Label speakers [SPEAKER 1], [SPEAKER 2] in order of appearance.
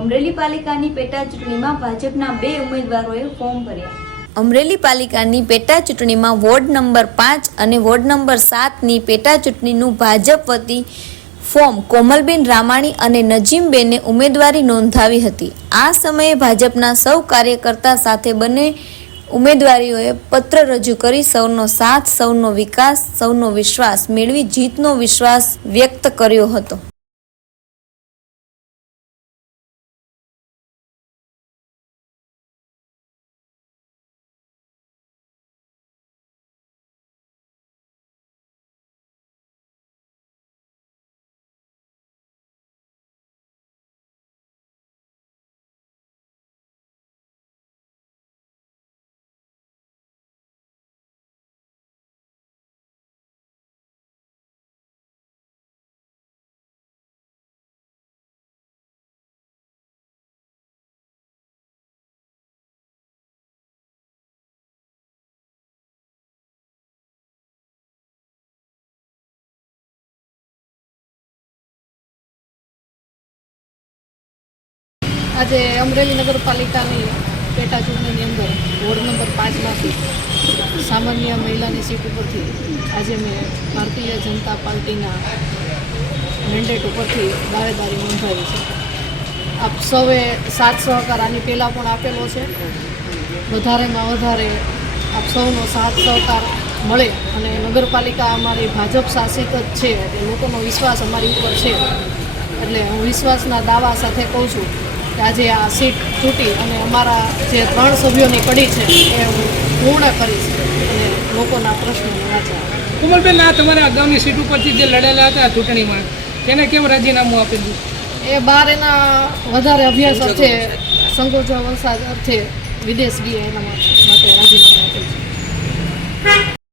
[SPEAKER 1] અમરેલી પાલિકાની પેટા ચૂંટણીમાં ભાજપના બે ઉમેદવારોએ ફોર્મ ભર્યા. અમરેલી પાલિકાની પેટા ચૂંટણીમાં વોર્ડ નંબર પાંચ અને વોર્ડ નંબર સાતની પેટા ચૂંટણીનું ભાજપ વતી ફોર્મ કોમલબેન રામાણી અને નજીમબેને ઉમેદવારી નોંધાવી હતી. આ સમયે ભાજપના સૌ કાર્યકર્તા સાથે બંને ઉમેદવારીઓએ પત્ર રજૂ કરી સૌનો સાથ, સૌનો વિકાસ, સૌનો વિશ્વાસ મેળવી જીતનો વિશ્વાસ વ્યક્ત કર્યો હતો.
[SPEAKER 2] આજે અમરેલી નગરપાલિકાની પેટા ચૂંટણીની અંદર વોર્ડ નંબર પાંચમાંથી સામાન્ય મહિલાની સીટ ઉપરથી આજે મેં ભારતીય જનતા પાર્ટીના મેન્ડેટ ઉપરથી દાવેદારી નોંધાવી છે. આપ સૌએ સાથ સહકાર આની પહેલાં પણ આપેલો છે. વધારેમાં વધારે આપ સૌનો સાથ સહકાર મળે અને નગરપાલિકા અમારી ભાજપ શાસિત જ છે. એટલે લોકોનો વિશ્વાસ અમારી ઉપર છે. એટલે હું વિશ્વાસના દાવા સાથે કહું છું કે આજે આ સીટ ચૂંટી અને અમારા જે ત્રણ સભ્યોની કડી છે એ હું પૂર્ણ કરીશ અને લોકોના પ્રશ્નો વાંચા
[SPEAKER 3] કુમલબેન આ તમારા અગાઉની સીટ ઉપરથી જે લડેલા હતા ચૂંટણીમાં તેને કેમ રાજીનામું આપેલું?
[SPEAKER 2] એ બાર એના વધારે અભ્યાસ અર્થે સંકોચો વરસાદ અર્થે વિદેશ ગયા એના માટે રાજીનામું